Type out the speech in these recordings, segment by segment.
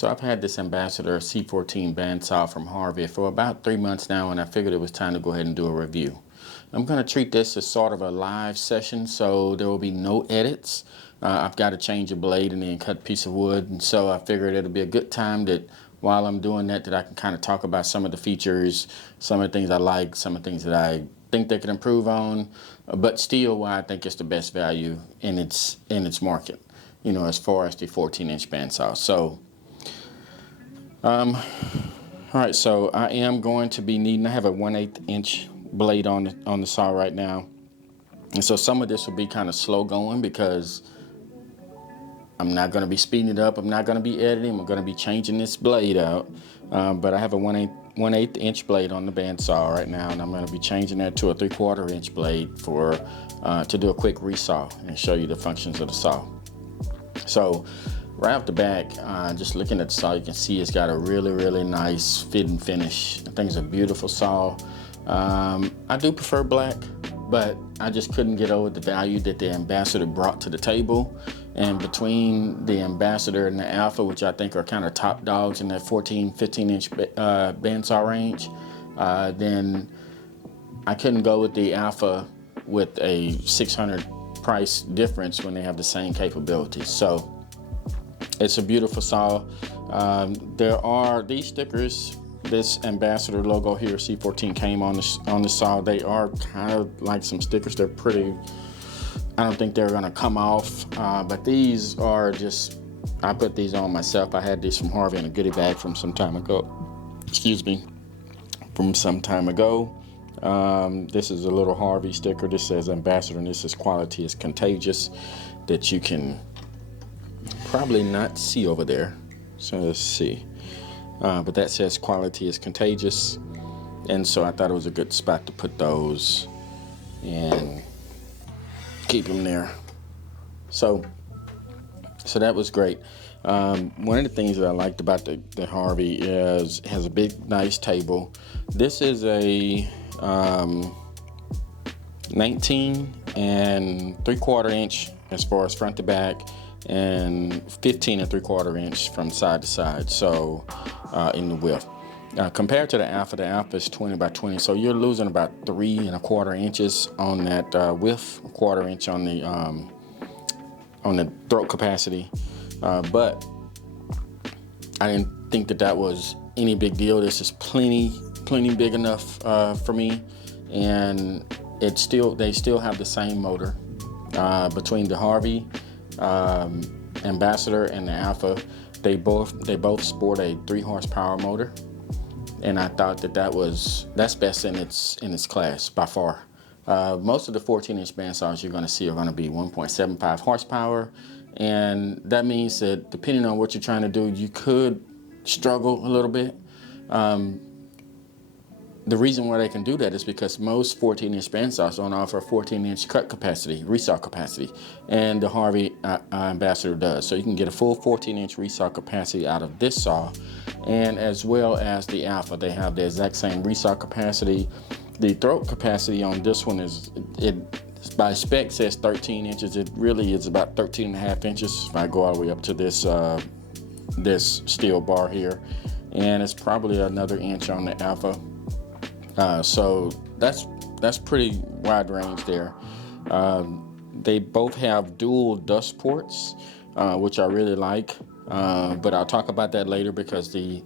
So I've had this Ambassador C14 Bandsaw from Harvey for about 3 months now, and I figured it was time to go ahead and do a review. I'm going to treat this as sort of a live session, so there will be no edits. I've got to change a blade and then cut a piece of wood, and so I figured it'll be a good time that while I'm doing that I can kind of talk about some of the features, some of the things I like, some of the things that I think they can improve on, but still why I think it's the best value in its market, you know, as far as the 14-inch bandsaw. So all right, so I am going to be needing, I have a 1/8 inch blade on the saw right now. And so some of this will be kind of slow going because I'm not going to be speeding it up. I'm not going to be editing. I'm going to be changing this blade out. But I have a 1/8 inch blade on the bandsaw right now, and I'm going to be changing that to a 3/4 inch blade to do a quick resaw and show you the functions of the saw. So right off the back, just looking at the saw, you can see it's got a really nice fit and finish. I think it's a beautiful saw. I do prefer black, but I just couldn't get over the value that the Ambassador brought to the table. And between the Ambassador and the Alpha, which I think are kind of top dogs in that 15 inch bandsaw range, then I couldn't go with the Alpha with a $600 price difference when they have the same capabilities. So it's a beautiful saw. There are these stickers. This Ambassador logo here, C14, came on the saw. They are kind of like some stickers. They're pretty. I don't think they're gonna come off, but these are just. I put these on myself. I had these from Harvey in a goodie bag from some time ago. Excuse me, from some time ago. This is a little Harvey sticker. This says Ambassador, and this is quality is contagious. That you can probably not see over there. So let's see. But that says quality is contagious, and so I thought it was a good spot to put those and keep them there. So that was great. One of the things that I liked about the Harvey is it has a big, nice table. This is a 19 and 3/4 inch as far as front to back, and 15 and 3/4 inch from side to side. So in the width. Compared to the Alpha is 20 by 20, so you're losing about 3 1/4 inches on that width, 1/4 inch on the throat capacity. But I didn't think that was any big deal. This is plenty big enough for me, and they still have the same motor between the Harvey Ambassador and the Alpha. They both sport a 3 horsepower motor, and I thought that's best in its class by far. Most of the 14-inch bandsaws you're going to see are going to be 1.75 horsepower, and that means that depending on what you're trying to do, you could struggle a little bit. The reason why they can do that is because most 14-inch bandsaws don't offer a 14-inch cut capacity, resaw capacity, and the Harvey Ambassador does. So you can get a full 14-inch resaw capacity out of this saw, and as well as the Alpha. They have the exact same resaw capacity. The throat capacity on this one by spec says 13 inches. It really is about 13.5 inches if I go all the way up to this steel bar here, and it's probably another inch on the Alpha. So that's pretty wide range there. They both have dual dust ports, which I really like, but I'll talk about that later because the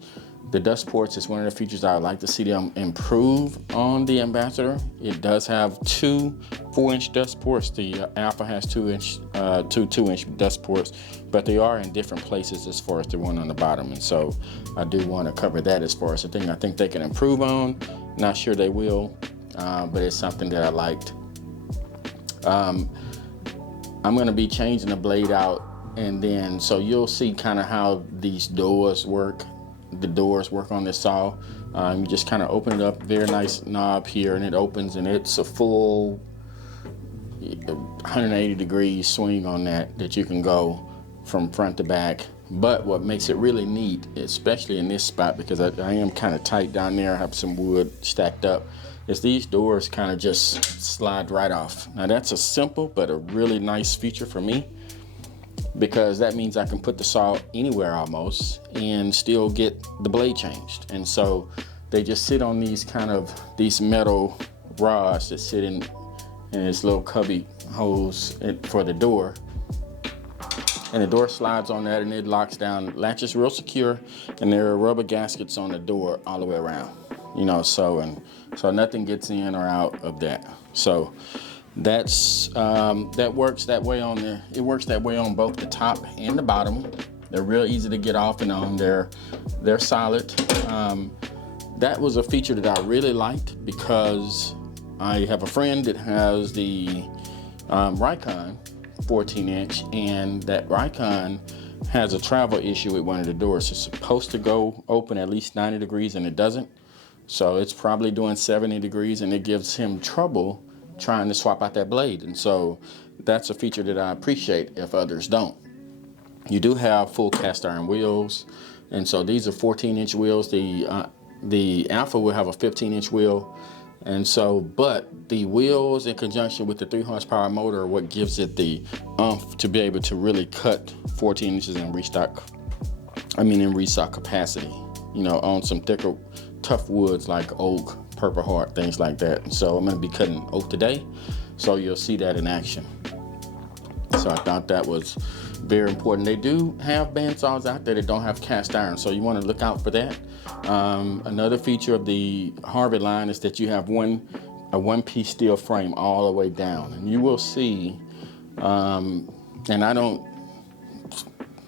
dust ports is one of the features I would like to see them improve on the Ambassador. It does have 2 4-inch dust ports. The Alpha has 2-inch 2-inch dust ports, but they are in different places as far as the one on the bottom, and so I do want to cover that as far as the thing I think they can improve on. Not sure they will, but it's something that I liked. I'm going to be changing the blade out, and then so you'll see kind of how these doors work. The doors work on this saw. You just kind of open it up, very nice knob here, and it opens, and it's a full 180 degrees swing on that you can go from front to back. But what makes it really neat, especially in this spot, because I am kind of tight down there, I have some wood stacked up, is these doors kind of just slide right off. Now that's a simple but a really nice feature for me. because that means I can put the saw anywhere almost and still get the blade changed. And so they just sit on these metal rods that sit in this little cubby holes for the door. And the door slides on that and it locks down, latches real secure, and there are rubber gaskets on the door all the way around. So nothing gets in or out of that. So that works that way it works that way on both the top and the bottom. They're real easy to get off and on. They're solid. That was a feature that I really liked because I have a friend that has the Rikon 14-inch, and that Rikon has a travel issue with one of the doors. It's supposed to go open at least 90 degrees and it doesn't. So it's probably doing 70 degrees and it gives him trouble trying to swap out that blade. And so that's a feature that I appreciate if others don't. You do have full cast iron wheels, and so these are 14-inch wheels. The Alpha will have a 15-inch wheel, and so but the wheels in conjunction with the 3 horsepower motor are what gives it the oomph to be able to really cut 14 inches in restock capacity, on some thicker, tough woods like oak, Purple Heart, things like that. So I'm going to be cutting oak today, so you'll see that in action. So I thought that was very important. They do have bandsaws out there that don't have cast iron, so you want to look out for that. Another feature of the Harvey line is that you have a one-piece steel frame all the way down, and you will see, and I don't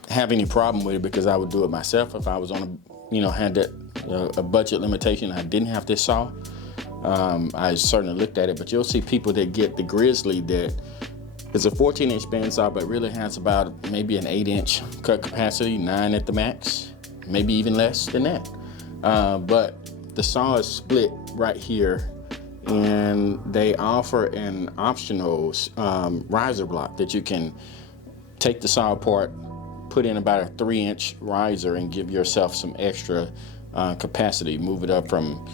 have any problem with it because I would do it myself if I was on had a budget limitation. I didn't have this saw. I certainly looked at it, but you'll see people that get the Grizzly that is a 14-inch bandsaw, but really has about maybe an 8-inch cut capacity, 9 at the max, maybe even less than that. But the saw is split right here, and they offer an optional riser block that you can take the saw apart, put in about a 3-inch riser, and give yourself some extra capacity. Move it up from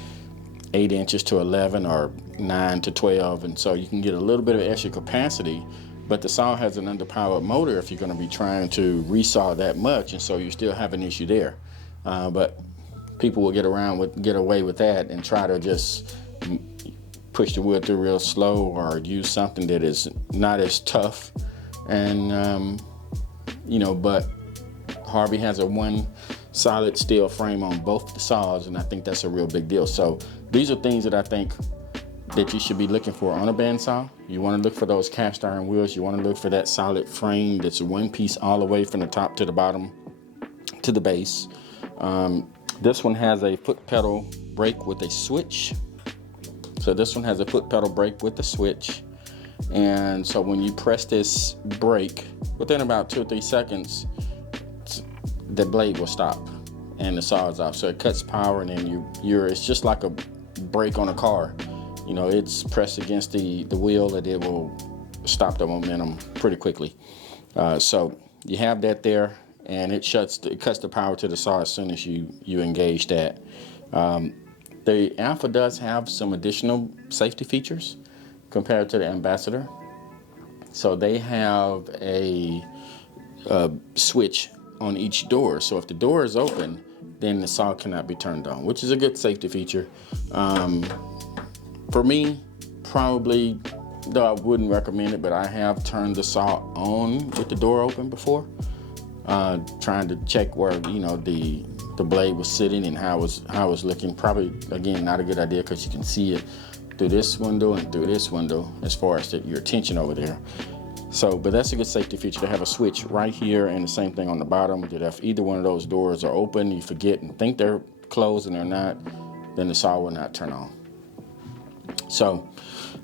8 inches to 11 or 9 to 12, and so you can get a little bit of extra capacity. But the saw has an underpowered motor if you're going to be trying to resaw that much, and so you still have an issue there. But people will get away with that and try to just push the wood through real slow, or use something that is not as tough. And but Harvey has a one solid steel frame on both the saws, and I think that's a real big deal. So these are things that I think that you should be looking for on a bandsaw. You want to look for those cast iron wheels. You want to look for that solid frame that's one piece all the way from the top to the bottom to the base. This one has a foot pedal brake with a switch. So this one has a foot pedal brake with a switch. And so when you press this brake, within about 2 or 3 seconds, the blade will stop and the saw is off. So it cuts power, and then it's just like a brake on a car. It's pressed against the wheel, and it will stop the momentum pretty quickly. So you have that there, and it cuts the power to the saw as soon as you engage that. The Alpha does have some additional safety features compared to the Ambassador. So they have a switch on each door. So if the door is open, then the saw cannot be turned on, which is a good safety feature. For me, probably, though I wouldn't recommend it, but I have turned the saw on with the door open before, trying to check where the blade was sitting and how it was looking. Probably, again, not a good idea because you can see it through this window and through this window as far as your tension over there. So, but that's a good safety feature to have a switch right here, and the same thing on the bottom, that if either one of those doors are open, you forget and think they're closed and they're not, then the saw will not turn on. So,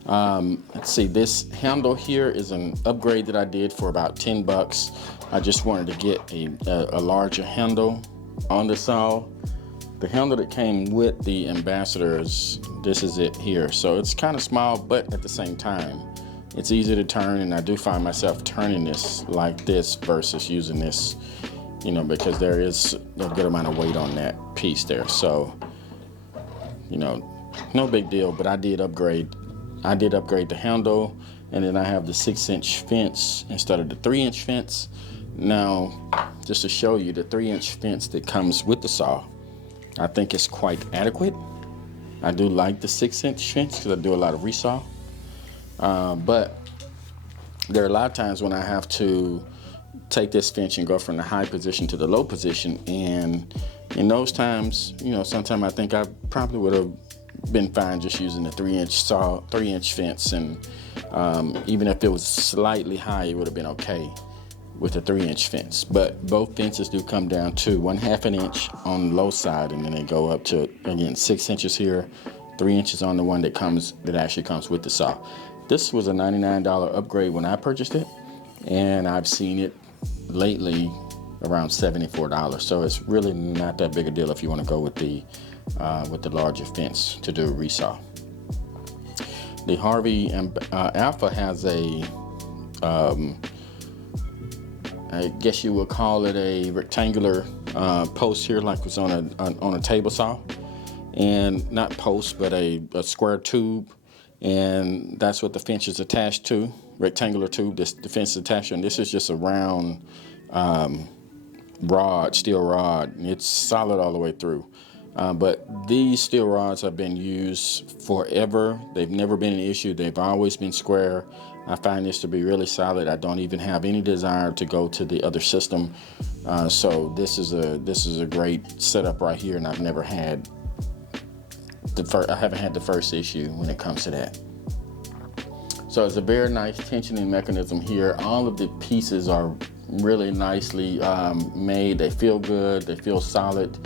let's see, this handle here is an upgrade that I did for about $10. I just wanted to get a larger handle on the saw. The handle that came with the Ambassadors, this is it here. So it's kind of small, but at the same time, it's easy to turn, and I do find myself turning this like this versus using this, because there is a good amount of weight on that piece there. So, no big deal, but I did upgrade the handle, and then I have the 6-inch fence instead of the 3-inch fence. Now, just to show you the 3-inch fence that comes with the saw, I think it's quite adequate. I do like the 6-inch fence because I do a lot of resaw. But there are a lot of times when I have to take this fence and go from the high position to the low position, and in those times, you know, sometimes I think I probably would have been fine just using the 3-inch fence, and even if it was slightly high, it would have been okay with a 3-inch fence. But both fences do come down to 1/2 an inch on the low side, and then they go up to, again, 6 inches here, 3 inches on the one that actually comes with the saw. This was a $99 upgrade when I purchased it, and I've seen it lately around $74. So it's really not that big a deal if you want to go with the larger fence to do a resaw. The Harvey Alpha has a I guess you would call it a rectangular post here, like it's on a table saw, and not post, but a square tube, and that's what the fence is attached to. Rectangular tube. The fence is attached to, and this is just a round steel rod. It's solid all the way through. But these steel rods have been used forever. They've never been an issue. They've always been square. I find this to be really solid. I don't even have any desire to go to the other system. So this is a great setup right here, and I've never had I haven't had the first issue when it comes to that. So it's a very nice tensioning mechanism here. All of the pieces are really nicely made. They feel good. They feel solid.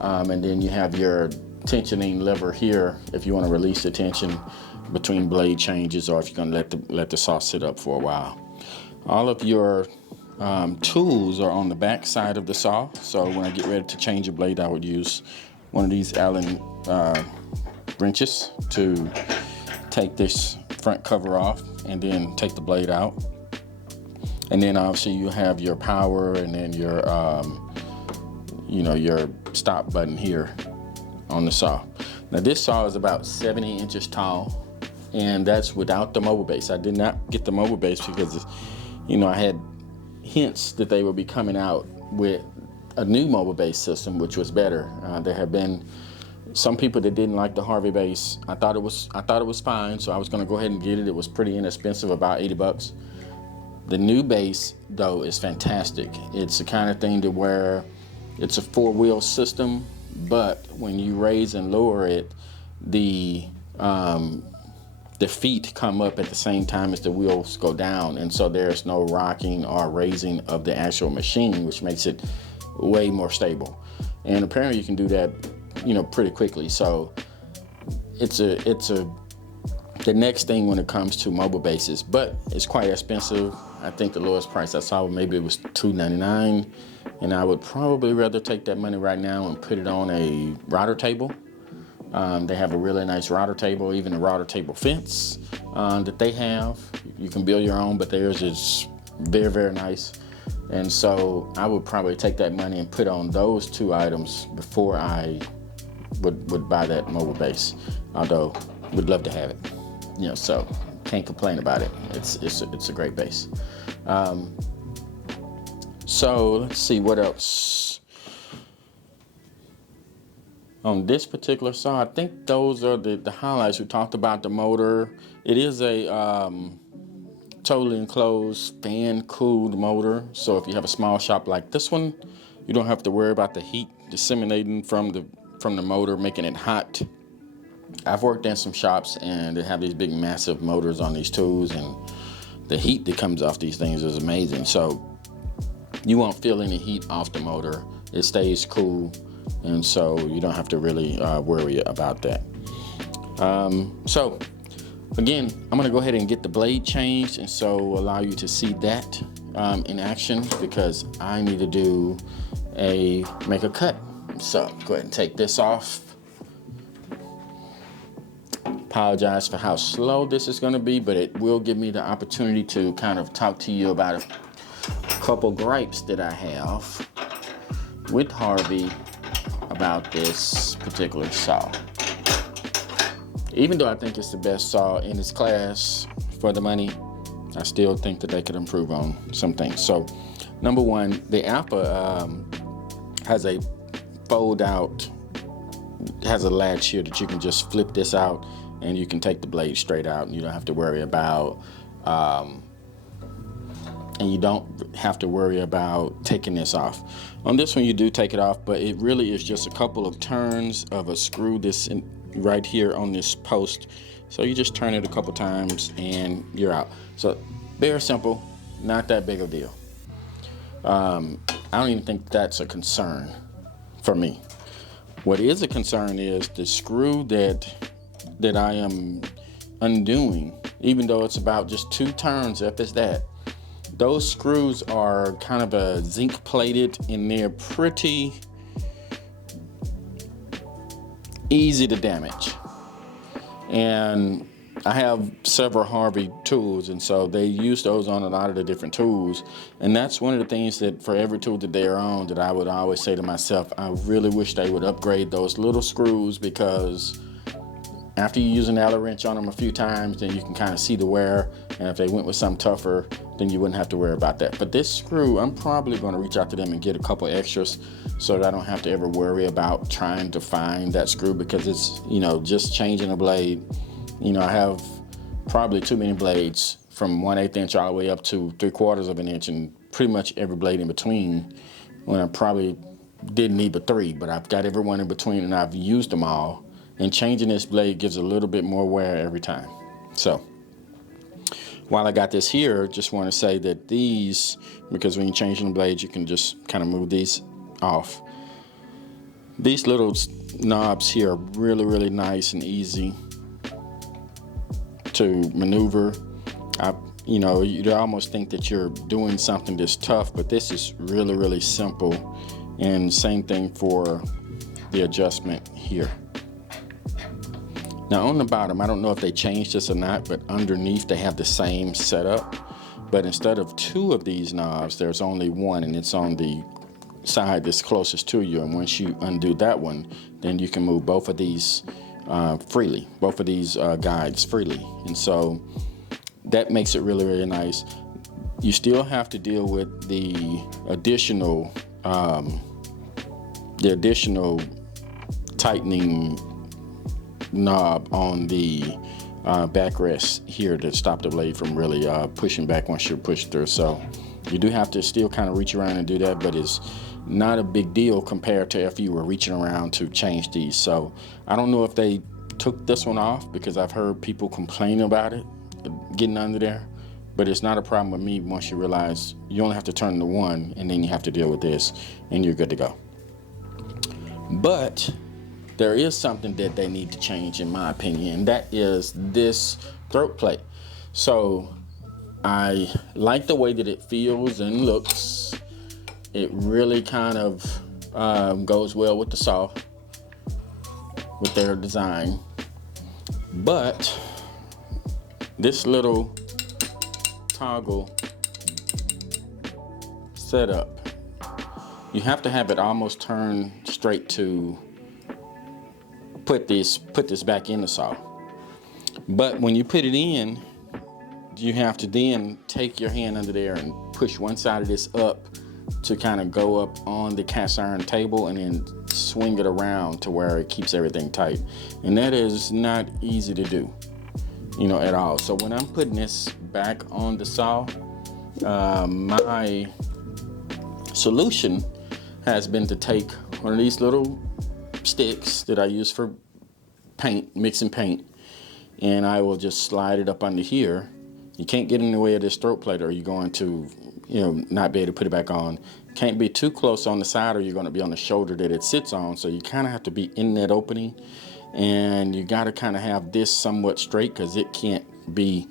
And then you have your tensioning lever here if you want to release the tension between blade changes, or if you're going to let the saw sit up for a while. All of your tools are on the back side of the saw. So when I get ready to change a blade, I would use one of these Allen wrenches to take this front cover off and then take the blade out. And then obviously you have your power, and then your your stop button here on the saw. Now this saw is about 70 inches tall, and that's without the mobile base. I did not get the mobile base because, I had hints that they would be coming out with a new mobile base system, which was better. There have been some people that didn't like the Harvey base. I thought it was fine, so I was going to go ahead and get it. It was pretty inexpensive, about $80. The new base, though, is fantastic. It's the kind of thing to where it's a 4-wheel system, but when you raise and lower it, the feet come up at the same time as the wheels go down, and so there's no rocking or raising of the actual machine, which makes it way more stable. And apparently you can do that, pretty quickly. So it's the next thing when it comes to mobile bases, but it's quite expensive. I think the lowest price I saw, maybe it was $2.99, and I would probably rather take that money right now and put it on a router table. They have a really nice router table, even a router table fence that they have. You can build your own, but theirs is very, very nice. And so I would probably take that money and put on those two items before I would buy that mobile base. Although, would love to have it. So can't complain about it. It's a great base. So let's see what else. On this particular saw, I think those are the highlights. We talked about the motor. It is a totally enclosed, fan-cooled motor. So if you have a small shop like this one, you don't have to worry about the heat disseminating from the motor, making it hot. I've worked in some shops, and they have these big, massive motors on these tools, and the heat that comes off these things is amazing. So you won't feel any heat off the motor. It stays cool, and so you don't have to really worry about that. So again, I'm gonna go ahead and get the blade changed, and so allow you to see that in action, because I need to make a cut. So go ahead and take this off. Apologize for how slow this is gonna be, but it will give me the opportunity to kind of talk to you about a couple gripes that I have with Harvey about this particular saw. Even though I think it's the best saw in its class for the money, I still think that they could improve on some things. So Number one, the Alpha has a fold out, has a latch here that you can just flip this out and you can take the blade straight out, and you don't have to worry about taking this off. On this one you do take it off, but it really is just a couple of turns of a screw this in right here on this post. So you just turn it a couple times and you're out. So very simple, not that big of a deal. I don't even think that's a concern for me. What is a concern is the screw that I am undoing, even though it's about just 2 turns, if it's that. Those screws are kind of a zinc plated and they're pretty easy to damage. And I have several Harvey tools, and so they use those on a lot of the different tools. And that's one of the things that for every tool that they're on, that I would always say to myself, I really wish they would upgrade those little screws, because after you use an Allen wrench on them a few times, then you can kind of see the wear. And if they went with something tougher, then you wouldn't have to worry about that. But this screw, I'm probably going to reach out to them and get a couple extras so that I don't have to ever worry about trying to find that screw, because it's, just changing a blade. I have probably too many blades from 1/8 inch all the way up to 3/4 of an inch, and pretty much every blade in between, when I probably didn't need but 3, but I've got everyone in between and I've used them all. And changing this blade gives a little bit more wear every time. So while I got this here, just want to say that these, because when you're changing the blades, you can just kind of move these off. These little knobs here are really, really nice and easy to maneuver. You'd almost think that you're doing something that's tough, but this is really, really simple. And same thing for the adjustment here. Now on the bottom, I don't know if they changed this or not, but underneath they have the same setup. But instead of 2 of these knobs, there's only 1, and it's on the side that's closest to you. And once you undo that one, then you can move both of these freely, both of these guides freely. And so that makes it really, really nice. You still have to deal with the additional tightening knob on the backrest here to stop the blade from really pushing back once you're pushed through. So you do have to still kind of reach around and do that, but it's not a big deal compared to if you were reaching around to change these. So I don't know if they took this one off, because I've heard people complain about it getting under there, but it's not a problem with me once you realize you only have to turn the 1 and then you have to deal with this and you're good to go. But there is something that they need to change, in my opinion, and that is this throat plate. So I like the way that it feels and looks. It really kind of goes well with the saw, with their design. But this little toggle setup, you have to have it almost turned straight to put this back in the saw. But when you put it in, you have to then take your hand under there and push one side of this up to kind of go up on the cast iron table, and then swing it around to where it keeps everything tight. And that is not easy to do, at all. So when I'm putting this back on the saw, my solution has been to take one of these little sticks that I use for paint, mixing paint, and I will just slide it up under here. You can't get in the way of this throat plate, or you're going to not be able to put it back on. Can't be too close on the side, or you're going to be on the shoulder that it sits on. So you kind of have to be in that opening, and you got to kind of have this somewhat straight, because it can't be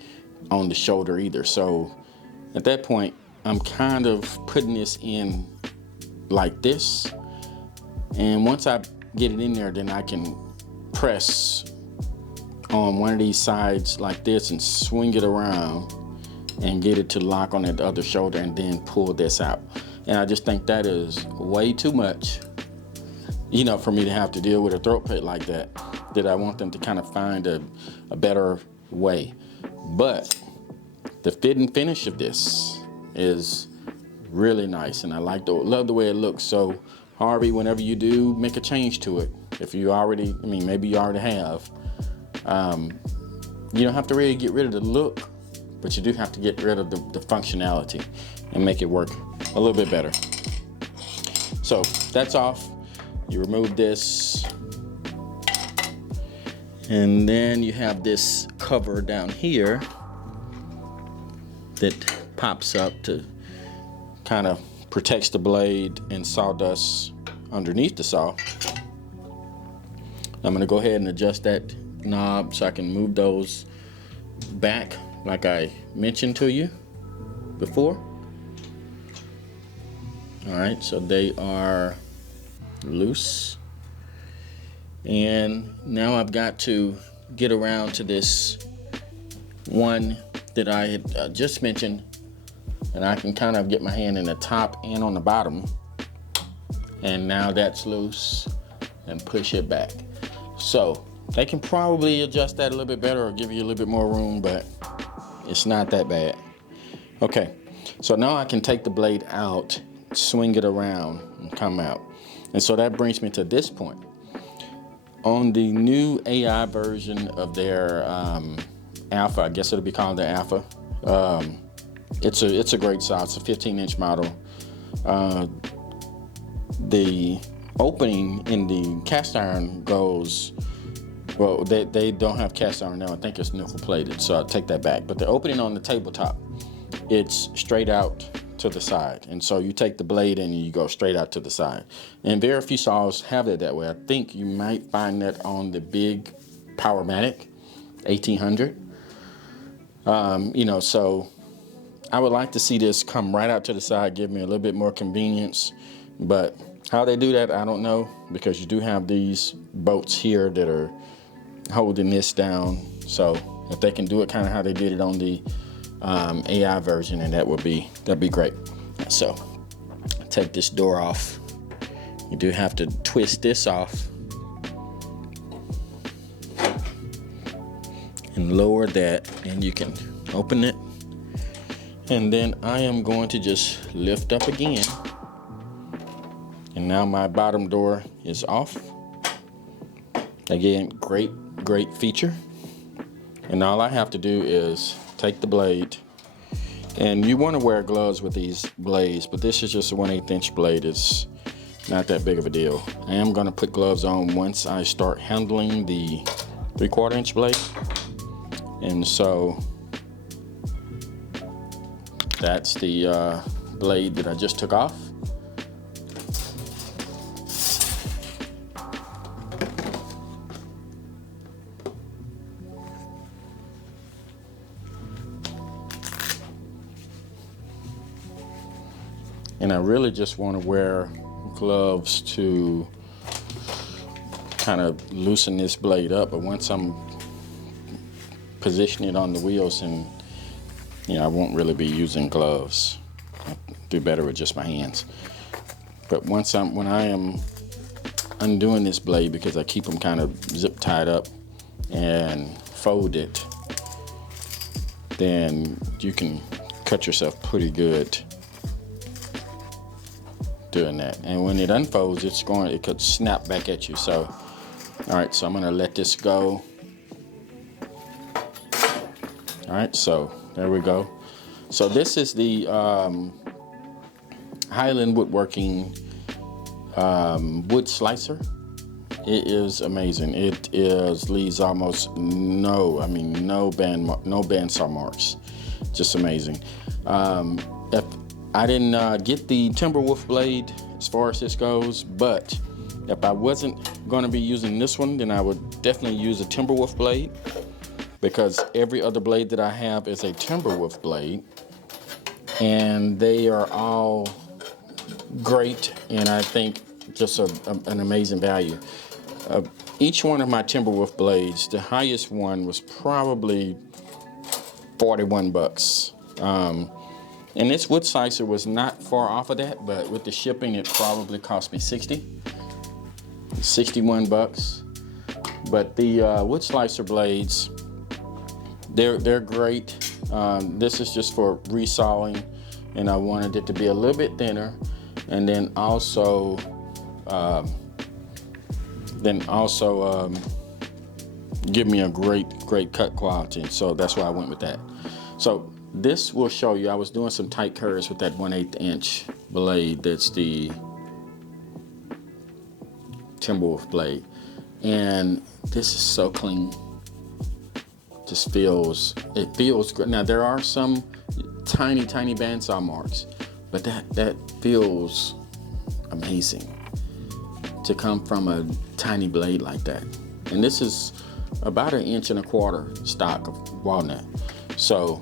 on the shoulder either. So at that point, I'm kind of putting this in like this, and once I get it in there, then I can press on one of these sides like this and swing it around and get it to lock on the other shoulder, and then pull this out. And I just think that is way too much, for me to have to deal with a throat plate like that, that I want them to kind of find a better way. But the fit and finish of this is really nice, and I love the way it looks. So Harvey, whenever you do make a change to it, if you already, maybe you already have, you don't have to really get rid of the look, but you do have to get rid of the functionality and make it work a little bit better. So that's off. You remove this, and then you have this cover down here that pops up to kind of protects the blade and sawdust underneath the saw. I'm gonna go ahead and adjust that knob so I can move those back like I mentioned to you before. All right, so they are loose. And now I've got to get around to this one that I had just mentioned, and I can kind of get my hand in the top and on the bottom. And now that's loose, and push it back. So they can probably adjust that a little bit better or give you a little bit more room, but it's not that bad. Okay, so now I can take the blade out, swing it around, and come out. And so that brings me to this point. On the new AI version of their Alpha, I guess it'll be called the Alpha. It's a great saw. It's a 15-inch model. The opening in the cast iron goes, well, they don't have cast iron now. I think it's nickel plated, so I'll take that back. But the opening on the tabletop, it's straight out to the side. And so you take the blade and you go straight out to the side. And very few saws have it that way. I think you might find that on the big Powermatic 1800. So I would like to see this come right out to the side, give me a little bit more convenience. But how they do that, I don't know, because you do have these bolts here that are holding this down. So if they can do it kind of how they did it on the AI version, and that'd be great. So take this door off. You do have to twist this off and lower that, and you can open it. And then I am going to just lift up again, and now my bottom door is off. Again, great feature. And all I have to do is take the blade, and you want to wear gloves with these blades, but this is just a 1/8 inch blade. It's not that big of a deal. I am going to put gloves on once I start handling the 3/4 inch blade. And so that's the blade that I just took off. And I really just want to wear gloves to kind of loosen this blade up. But once I'm positioning it on the wheels, and I won't really be using gloves. I'll do better with just my hands. But when I am undoing this blade, because I keep them kind of zip tied up and folded, then you can cut yourself pretty good doing that. And when it unfolds, it could snap back at you. So, all right, so I'm gonna let this go. All right, so there we go. So this is the Highland Woodworking wood slicer. It is amazing. It leaves almost no bandsaw marks. Just amazing. If I didn't get the Timberwolf blade as far as this goes, but if I wasn't going to be using this one, then I would definitely use a Timberwolf blade, because every other blade that I have is a Timberwolf blade, and they are all great, and I think just an amazing value. Each one of my Timberwolf blades, the highest one was probably 41 bucks. And this wood slicer was not far off of that, but with the shipping, it probably cost me 61 bucks. But the wood slicer blades, they're great. This is just for resawing and I wanted it to be a little bit thinner, and then also give me a great cut quality. So that's why I went with that. So this will show you, I was doing some tight curves with that 1/8 inch blade. That's the Timberwolf blade, and this is so clean. Just feels good. Now there are some tiny bandsaw marks, but that feels amazing to come from a tiny blade like that. And this is about 1.25 inch stock of walnut, so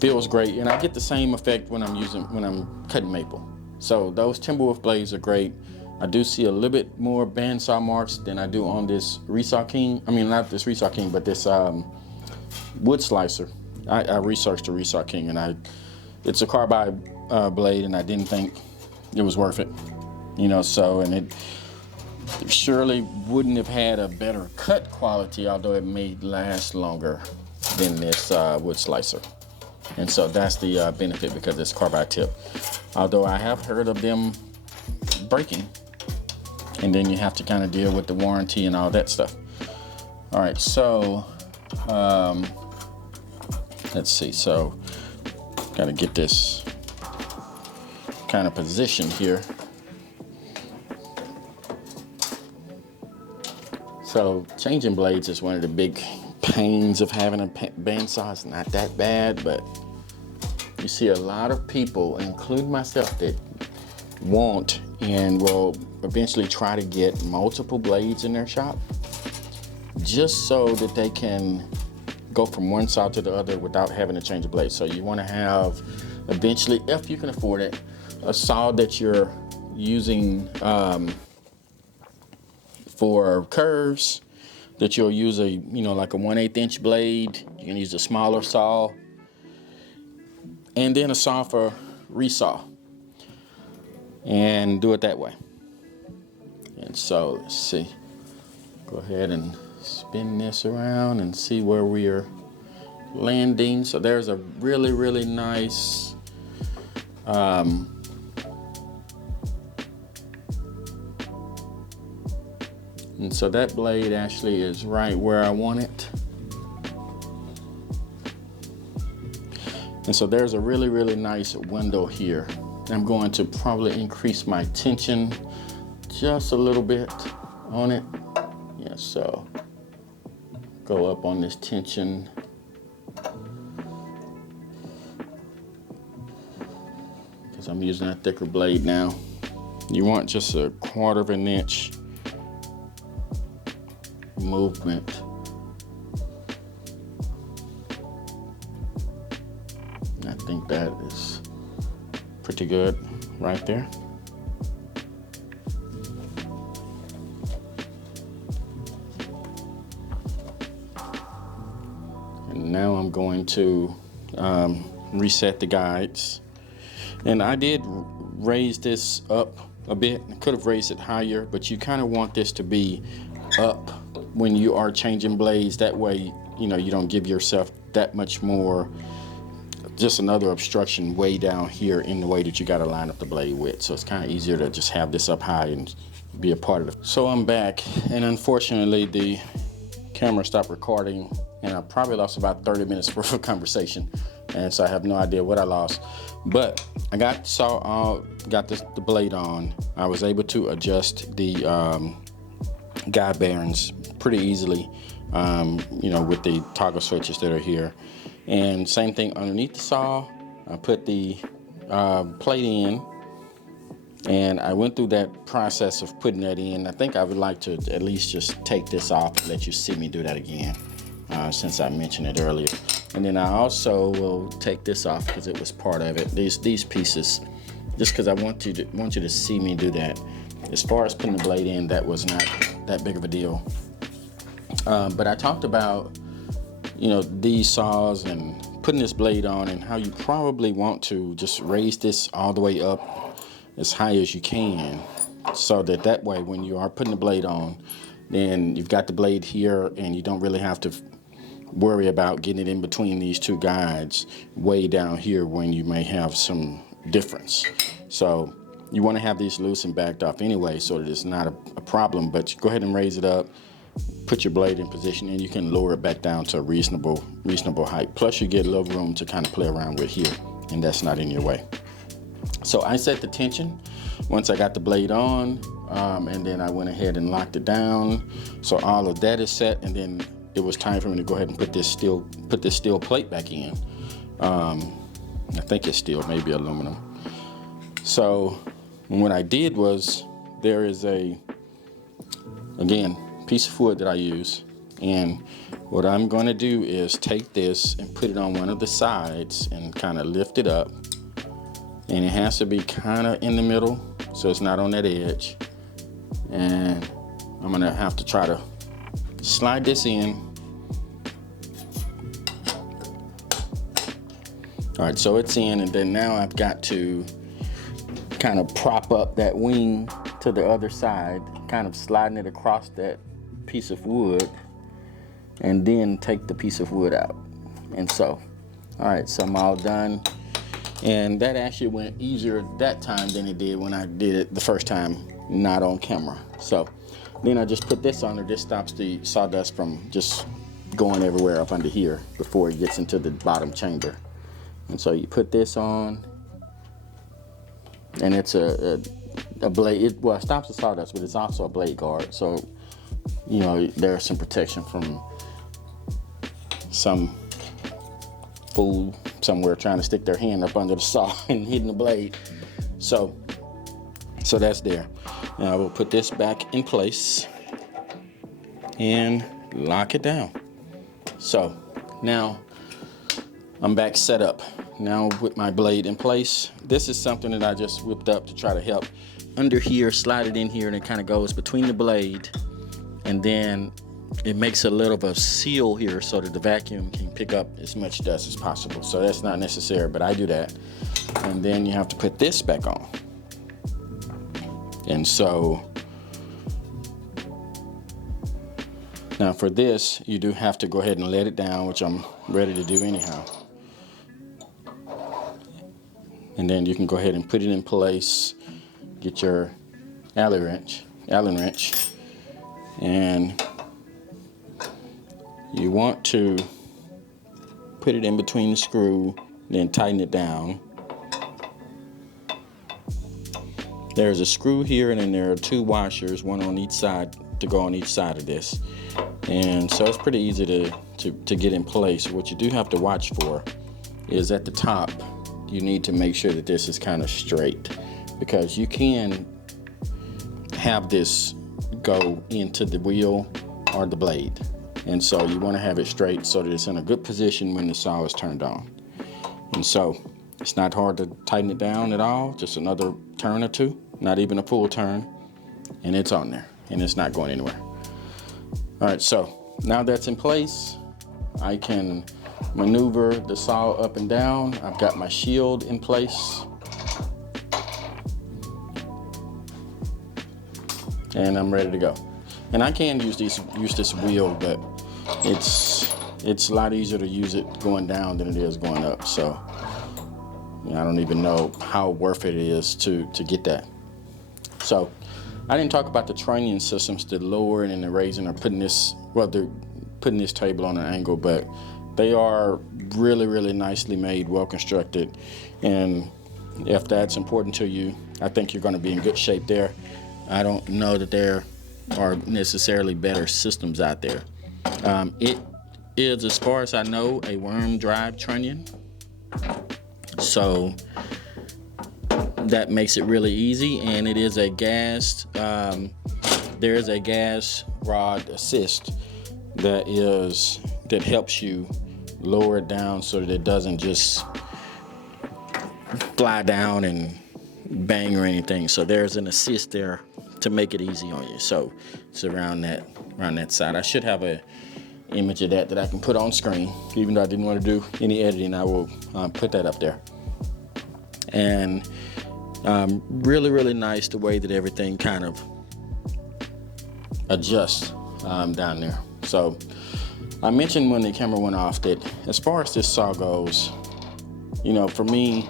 feels great. And I get the same effect when I'm cutting maple. So those Timberwolf blades are great. I do see a little bit more bandsaw marks than I do on this Resaw King. I mean, not this Resaw King, but this wood slicer. I researched the Resaw King, and it's a carbide blade, and I didn't think it was worth it. You know, so, and it surely wouldn't have had a better cut quality, although it may last longer than this wood slicer. And so that's the benefit, because it's carbide tip. Although I have heard of them breaking, and then you have to kind of deal with the warranty and all that stuff. All right, so let's see. So got to get this kind of positioned here. So changing blades is one of the big pains of having a bandsaw. It's not that bad, but you see a lot of people, including myself, that want and will eventually try to get multiple blades in their shop just so that they can go from one saw to the other without having to change a blade. So you want to have, eventually, if you can afford it, a saw that you're using for curves, that you'll use a, like a 1/8 inch blade. You can use a smaller saw, and then a saw for resaw, and do it that way. And so let's see, go ahead and spin this around and see where we are landing. So there's a really nice and so that blade actually is right where I want it. And so there's a really nice window here. I'm going to probably increase my tension just a little bit on it. Yeah, so go up on this tension. Because I'm using a thicker blade now. You want just a 1/4 inch movement. I think that is pretty good right there. And now I'm going to reset the guides. And I did raise this up a bit. I could have raised it higher, but you kind of want this to be up when you are changing blades. That way, you don't give yourself that much more, just another obstruction way down here in the way that you got to line up the blade with. So it's kind of easier to just have this up high and be a part of it. So I'm back, and unfortunately the camera stopped recording, and I probably lost about 30 minutes worth of conversation, and so I have no idea what I lost. But I got the blade on. I was able to adjust the guide bearings pretty easily, with the toggle switches that are here. And same thing underneath the saw. I put the plate in, and I went through that process of putting that in. I think I would like to at least just take this off and let you see me do that again, since I mentioned it earlier. And then I also will take this off because it was part of it. These pieces, just because I want you to see me do that. As far as putting the blade in, that was not that big of a deal. But I talked about, these saws and putting this blade on, and how you probably want to just raise this all the way up as high as you can, so that way when you are putting the blade on, then you've got the blade here and you don't really have to worry about getting it in between these two guides way down here when you may have some difference. So you want to have these loose and backed off anyway, so that it's not a problem. But go ahead and raise it up, put your blade in position, and you can lower it back down to a reasonable height. Plus you get a little room to kind of play around with here, and that's not in your way. So I set the tension once I got the blade on, and then I went ahead and locked it down. So all of that is set, and then it was time for me to go ahead and put this steel plate back in. I think it's steel, maybe aluminum. So what I did was, there is again, piece of wood that I use, and what I'm going to do is take this and put it on one of the sides and kind of lift it up, and it has to be kind of in the middle so it's not on that edge. And I'm going to have to try to slide this in. All right, so it's in, and then now I've got to kind of prop up that wing to the other side, kind of sliding it across that piece of wood, and then take the piece of wood out. And so, all right, so I'm all done. And that actually went easier that time than it did when I did it the first time, not on camera. So then I just put this on there. This stops the sawdust from just going everywhere up under here before it gets into the bottom chamber. And so you put this on, and it's a blade. Well, it stops the sawdust, but it's also a blade guard. So, you know, there's some protection from some fool somewhere trying to stick their hand up under the saw and hitting the blade. So that's there. Now I will put this back in place and lock it down. So now I'm back set up. Now with my blade in place, this is something that I just whipped up to try to help under here, slide it in here, and it kind of goes between the blade, and then it makes a little of a seal here so that the vacuum can pick up as much dust as possible. So that's not necessary, but I do that. And then you have to put this back on. And so now for this, you do have to go ahead and let it down, which I'm ready to do anyhow. And then you can go ahead and put it in place, get your Allen wrench, and you want to put it in between the screw, then tighten it down. There's a screw here, and then there are two washers, one on each side, to go on each side of this. And so it's pretty easy to get in place. What you do have to watch for is at the top, you need to make sure that this is kind of straight, because you can have this go into the wheel or the blade. And so you want to have it straight so that it's in a good position when the saw is turned on. And so it's not hard to tighten it down at all, just another turn or two, not even a full turn, and it's on there, and it's not going anywhere. All right, so now that's in place, I can maneuver the saw up and down. I've got my shield in place, and I'm ready to go. And I can use this wheel, but it's a lot easier to use it going down than it is going up. So I don't even know how worth it is to get that. So I didn't talk about the training systems, the lowering and the raising, or putting this table on an angle, but they are really, really nicely made, well constructed. And if that's important to you, I think you're going to be in good shape there. I don't know that there are necessarily better systems out there. It is, as far as I know, a worm drive trunnion. So that makes it really easy, and it is a gas, there is a gas rod assist that helps you lower it down so that it doesn't just fly down and bang or anything. So there's an assist there to make it easy on you. So it's around that side. I should have a image of that I can put on screen. Even though I didn't want to do any editing, I will put that up there. And really, really nice the way that everything kind of adjusts down there. So I mentioned when the camera went off that as far as this saw goes, you know, for me,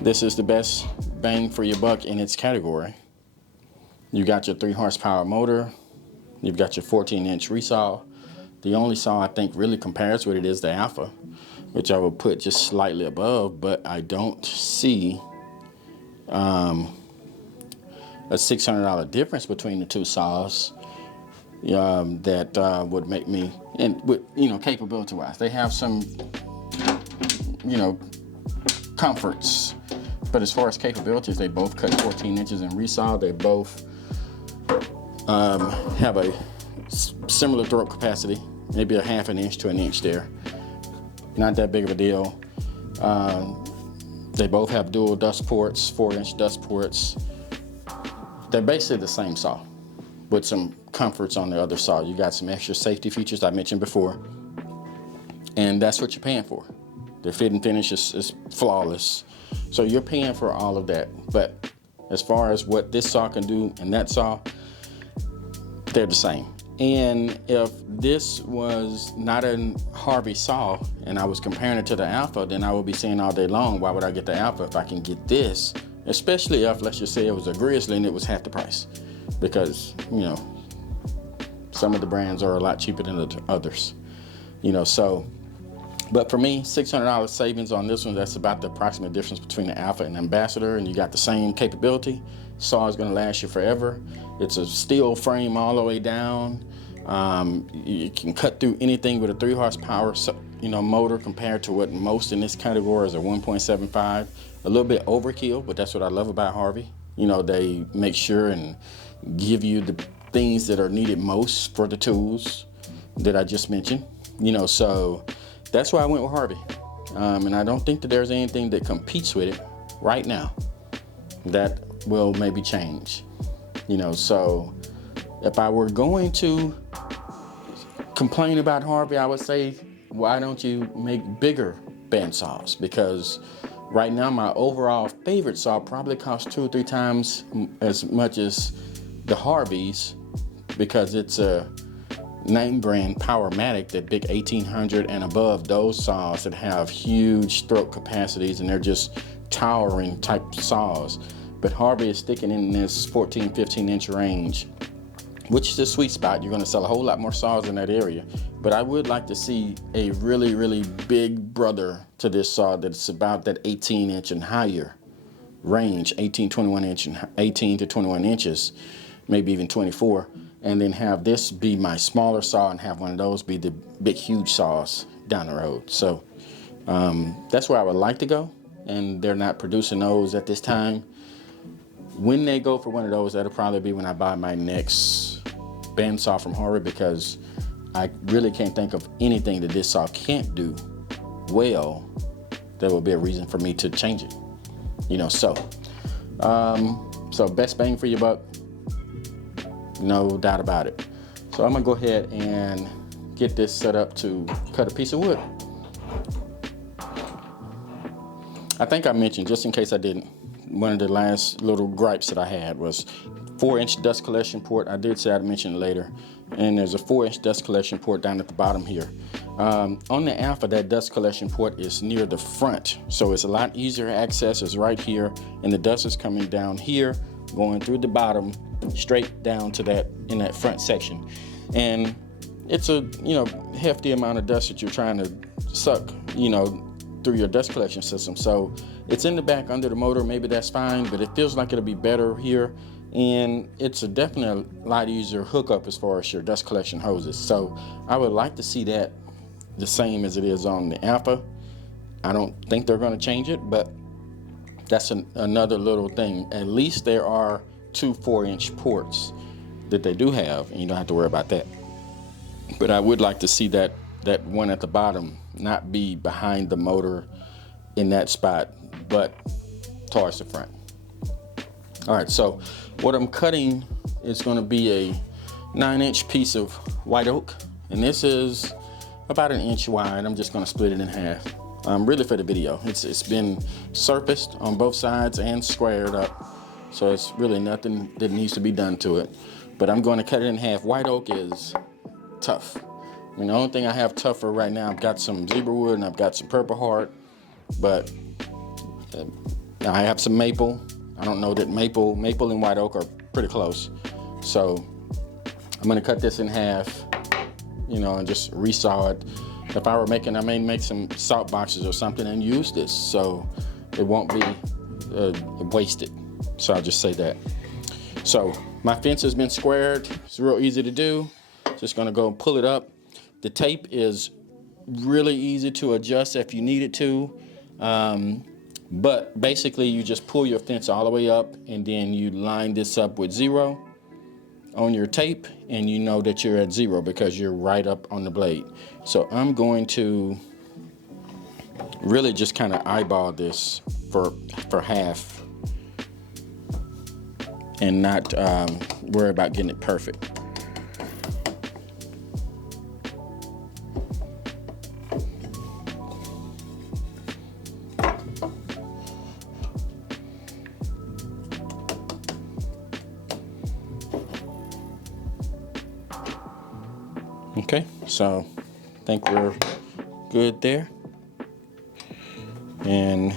this is the best bang for your buck in its category. You got your 3 horsepower motor, you've got your 14-inch resaw. The only saw I think really compares with it is the Alpha, which I would put just slightly above, but I don't see a $600 difference between the two saws that would make me, and with, you know, capability-wise. They have some, you know, comforts, but as far as capabilities, they both cut 14 inches in resaw. They both have a similar throat capacity, maybe a ½ an inch to an inch there. Not that big of a deal. They both have dual dust ports, 4-inch dust ports. They're basically the same saw with some comforts on the other saw. You got some extra safety features I mentioned before, and that's what you're paying for. The fit and finish is flawless. So you're paying for all of that. But as far as what this saw can do and that saw, they're the same. And if this was not a Harvey saw and I was comparing it to the Alpha, then I would be saying all day long, why would I get the Alpha if I can get this? Especially if, let's just say it was a Grizzly and it was half the price. Because, you know, some of the brands are a lot cheaper than the others. You know, so, but for me, $600 savings on this one, that's about the approximate difference between the Alpha and the Ambassador, and you got the same capability. Saw is gonna last you forever. It's a steel frame all the way down. You can cut through anything with a 3 horsepower, you know, motor compared to what most in this category is a 1.75. A little bit overkill, but that's what I love about Harvey. You know, they make sure and give you the things that are needed most for the tools that I just mentioned. You know, so that's why I went with Harvey. And I don't think that there's anything that competes with it right now. That will maybe change. You know, so if I were going to complain about Harvey, I would say, why don't you make bigger bandsaws? Because right now my overall favorite saw probably costs 2 or 3 times as much as the Harveys, because it's a name brand Powermatic, that big 1800 and above, those saws that have huge throat capacities and they're just towering type saws. But Harvey is sticking in this 14, 15-inch range, which is the sweet spot. You're gonna sell a whole lot more saws in that area. But I would like to see a really, really big brother to this saw that's about that 18-inch and higher range, 18, 21 inch and 18 to 21 inches, maybe even 24. And then have this be my smaller saw and have one of those be the big, huge saws down the road. So that's where I would like to go. And they're not producing those at this time. When they go for one of those, that'll probably be when I buy my next bandsaw from Harvey, because I really can't think of anything that this saw can't do well that would be a reason for me to change it. You know, so best bang for your buck, no doubt about it. So I'm gonna go ahead and get this set up to cut a piece of wood. I think I mentioned, just in case I didn't, one of the last little gripes that I had was 4-inch dust collection port. I did say I'd mention it later. And there's a 4-inch dust collection port down at the bottom here. On the Alpha, that dust collection port is near the front, so it's a lot easier access. It's right here, and the dust is coming down here, going through the bottom, straight down to that, in that front section. And it's a, you know, hefty amount of dust that you're trying to suck, you know, through your dust collection system. So it's in the back under the motor, maybe that's fine, but it feels like it'll be better here. And it's a definitely a lot easier hookup as far as your dust collection hoses. So I would like to see that the same as it is on the Alpha. I don't think they're going to change it, but that's another little thing. At least there are 2 4-inch ports that they do have, and you don't have to worry about that. But I would like to see that one at the bottom not be behind the motor in that spot, but towards the front. All right, so what I'm cutting is going to be a 9-inch piece of white oak, and this is about 1 inch wide. I'm just going to split it in half. Really for the video. It's been surfaced on both sides and squared up, so it's really nothing that needs to be done to it. But I'm going to cut it in half. White oak is tough. I mean, the only thing I have tougher right now, I've got some zebra wood and I've got some purple heart, but I have some maple. I don't know that maple and white oak are pretty close. So I'm gonna cut this in half, you know, and just resaw it. If I were making, I may make some salt boxes or something and use this so it won't be wasted. So I'll just say that. So my fence has been squared. It's real easy to do. Just gonna go and pull it up. The tape is really easy to adjust if you need it to. But basically you just pull your fence all the way up and then you line this up with 0 on your tape, and you know that you're at 0 because you're right up on the blade. So I'm going to really just kind of eyeball this for half and not worry about getting it perfect. Okay, so I think we're good there. And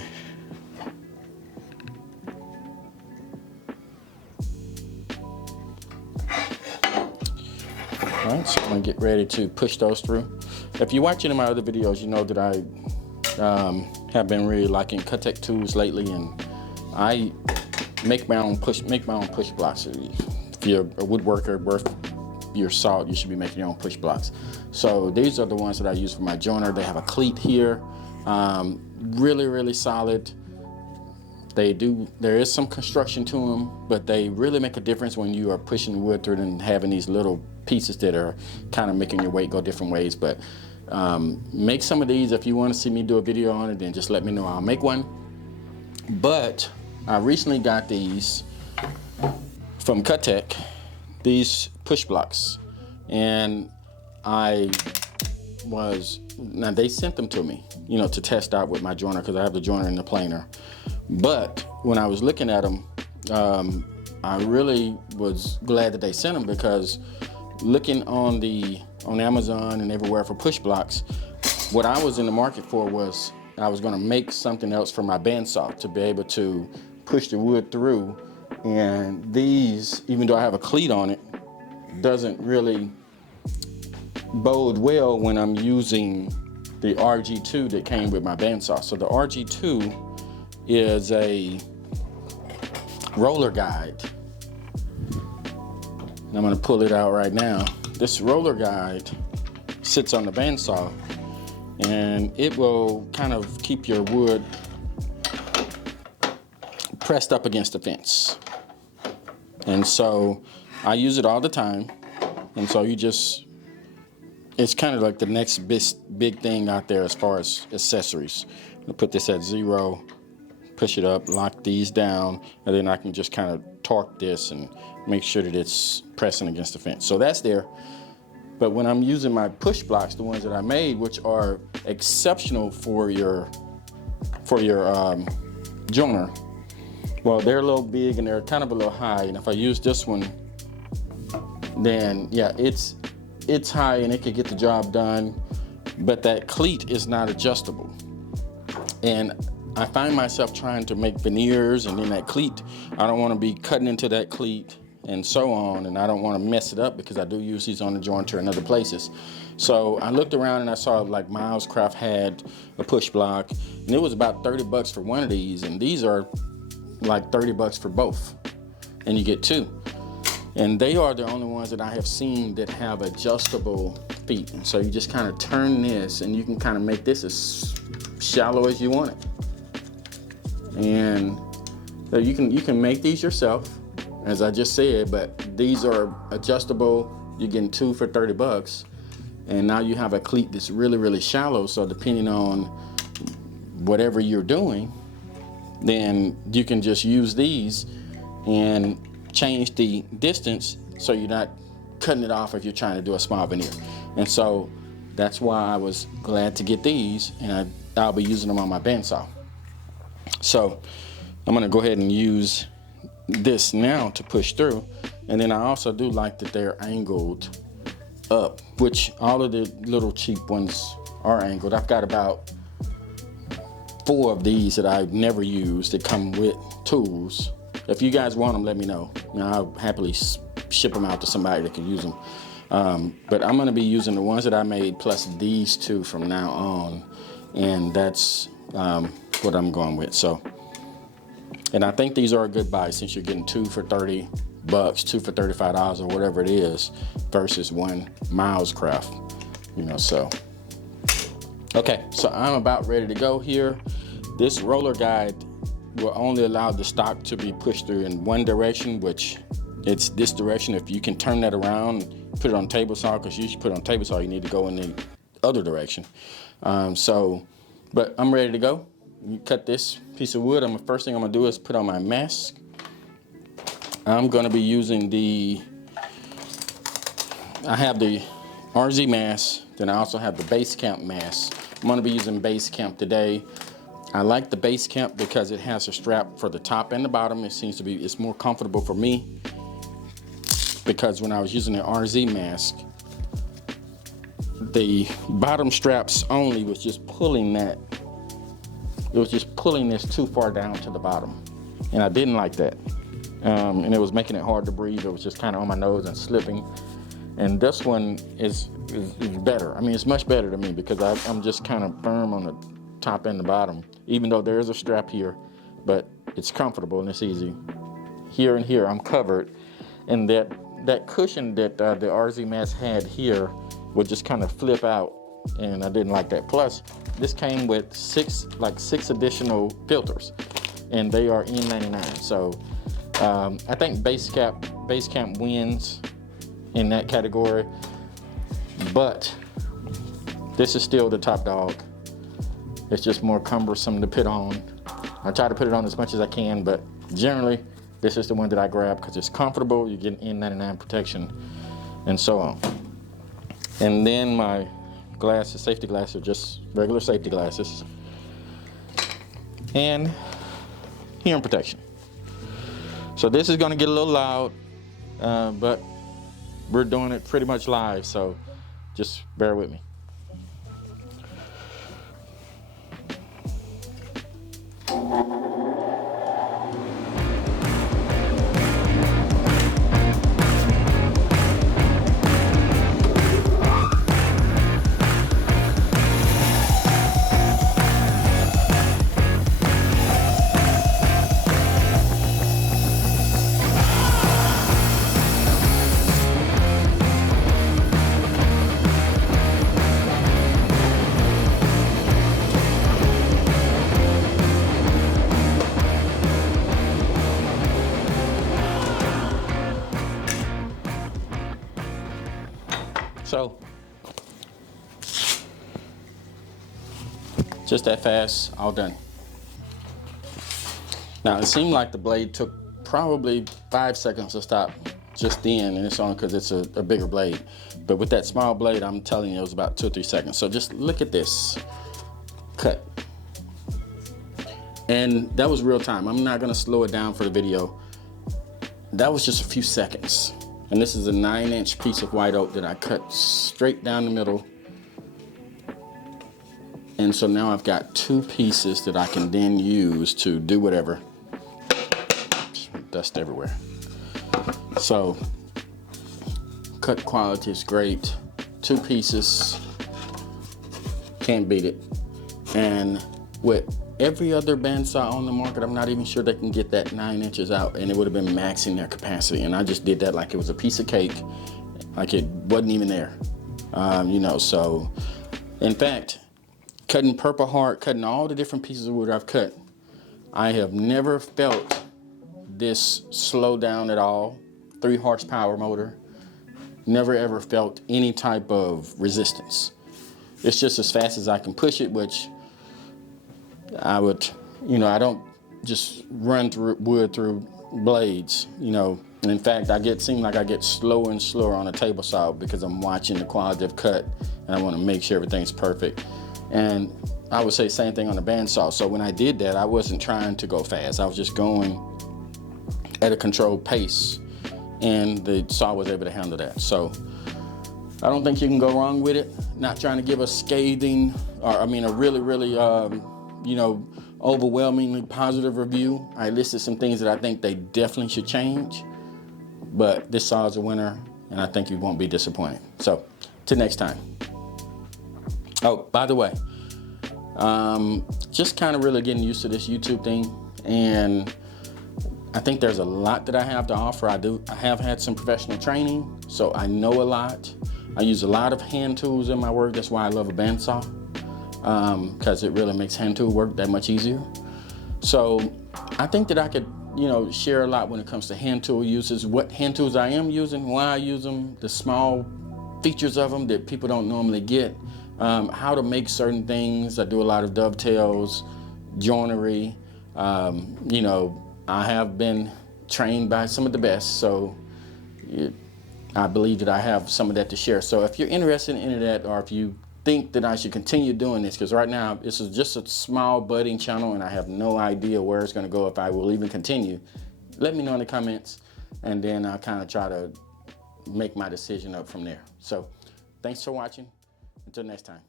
all right, so I'm gonna get ready to push those through. If you're watching my other videos, you know that I have been really liking Cuttec tools lately, and I make my own push blocks. If you're a woodworker worth your salt, you should be making your own push blocks. So these are the ones that I use for my joiner. They have a cleat here, really solid. There is some construction to them, but they really make a difference when you are pushing wood through and having these little pieces that are kind of making your weight go different ways. But make some of these. If you want to see me do a video on it, then just let me know, I'll make one. But I recently got these from Cuttec, these push blocks, and now they sent them to me, you know, to test out with my joiner because I have the joiner and the planer. But when I was looking at them, I really was glad that they sent them, because looking on Amazon and everywhere for push blocks, what I was in the market for was I was going to make something else for my bandsaw to be able to push the wood through. And these, even though I have a cleat on it, doesn't really bode well when I'm using the RG2 that came with my bandsaw. So the RG2 is a roller guide. And I'm going to pull it out right now. This roller guide sits on the bandsaw, and it will kind of keep your wood pressed up against the fence. And so I use it all the time. And so it's kind of like the next big thing out there as far as accessories. I'll put this at 0, push it up, lock these down, and then I can just kind of torque this and make sure that it's pressing against the fence. So that's there. But when I'm using my push blocks, the ones that I made, which are exceptional for your joiner, well, they're a little big and they're kind of a little high. And if I use this one, then yeah, it's high and it can get the job done, but that cleat is not adjustable. And I find myself trying to make veneers, and then that cleat, I don't want to be cutting into that cleat and so on, and I don't want to mess it up because I do use these on the jointer and other places. So I looked around and I saw like Miles Craft had a push block, and it was about 30 bucks for one of these, and these are like 30 bucks for both, and you get 2. And they are the only ones that I have seen that have adjustable feet. And so you just kind of turn this, and you can kind of make this as shallow as you want it. And so you can make these yourself, as I just said, but these are adjustable. You're getting 2 for 30 bucks. And now you have a cleat that's really shallow. So depending on whatever you're doing, then you can just use these and change the distance so you're not cutting it off if you're trying to do a small veneer. And so that's why I was glad to get these, and I'll be using them on my bandsaw. So I'm gonna go ahead and use this now to push through. And then I also do like that they're angled up, which all of the little cheap ones are angled. I've got about 4 of these that I've never used that come with tools. If you guys want them, let me know. I'll happily ship them out to somebody that can use them. But I'm gonna be using the ones that I made plus these 2 from now on, and that's what I'm going with. So, and I think these are a good buy since you're getting 2 for $30, 2 for $35 or whatever it is, versus 1 Miles Craft, you know. So, okay, so I'm about ready to go here. This roller guide will only allow the stock to be pushed through in one direction, which it's this direction. If you can turn that around, put it on table saw, because you should put it on table saw, you need to go in the other direction. But I'm ready to go. You cut this piece of wood. First thing I'm gonna do is put on my mask. I'm gonna be using I have the RZ mask, then I also have the base camp mask. I'm gonna be using base camp today. I like the base camp because it has a strap for the top and the bottom. It's more comfortable for me, because when I was using the RZ mask, the bottom straps only was just pulling that. It was just pulling this too far down to the bottom, and I didn't like that. And it was making it hard to breathe. It was just kind of on my nose and slipping. And this one is better. I mean, it's much better to me because I'm just kind of firm on the top and the bottom, even though there is a strap here, but it's comfortable and it's easy. Here and here, I'm covered. And that cushion that the RZ mask had here would just kind of flip out, and I didn't like that. Plus, this came with 6 additional filters, and they are N99. So I think base camp wins in that category, but this is still the top dog. It's just more cumbersome to put on. I try to put it on as much as I can, but generally this is the one that I grab because it's comfortable. You get N99 protection and so on. And then my glasses, safety glasses, are just regular safety glasses, and hearing protection. So this is going to get a little loud, but we're doing it pretty much live, so just bear with me. So, just that fast, all done. Now, it seemed like the blade took probably 5 seconds to stop just then, and it's only because it's a bigger blade. But with that small blade, I'm telling you, it was about 2 or 3 seconds. So just look at this cut. And that was real time. I'm not gonna slow it down for the video. That was just a few seconds. And this is a 9-inch piece of white oak that I cut straight down the middle. And so now I've got 2 pieces that I can then use to do whatever. Dust everywhere. So, cut quality is great. 2 pieces, can't beat it. And with every other bandsaw on the market, I'm not even sure they can get that 9 inches out, and it would have been maxing their capacity. And I just did that like it was a piece of cake, like it wasn't even there. So in fact, cutting Purple Heart, cutting all the different pieces of wood I've cut, I have never felt this slow down at all. 3 horsepower motor, never ever felt any type of resistance. It's just as fast as I can push it, which I would, I don't just run through wood through blades, And in fact, seem like I get slower and slower on a table saw because I'm watching the quality of cut and I want to make sure everything's perfect. And I would say same thing on the bandsaw. So when I did that, I wasn't trying to go fast. I was just going at a controlled pace, and the saw was able to handle that. So I don't think you can go wrong with it. Not trying to give a scathing, or a really, you know, overwhelmingly positive review. I listed some things that I think they definitely should change, but this saw is a winner, and I think you won't be disappointed. So, till next time. Oh, by the way, just kind of really getting used to this YouTube thing, and I think there's a lot that I have to offer. I have had some professional training, so I know a lot. I use a lot of hand tools in my work. That's why I love a bandsaw, because it really makes hand tool work that much easier. So I think that I could, you know, share a lot when it comes to hand tool uses, what hand tools I am using, why I use them, the small features of them that people don't normally get, how to make certain things. I do a lot of dovetails, joinery. You know, I have been trained by some of the best, so I believe that I have some of that to share. So if you're interested in that, or if you think that I should continue doing this, because right now this is just a small budding channel and I have no idea where it's going to go, if I will even continue, let me know in the comments, and then I'll kind of try to make my decision up from there. So thanks for watching. Until next time.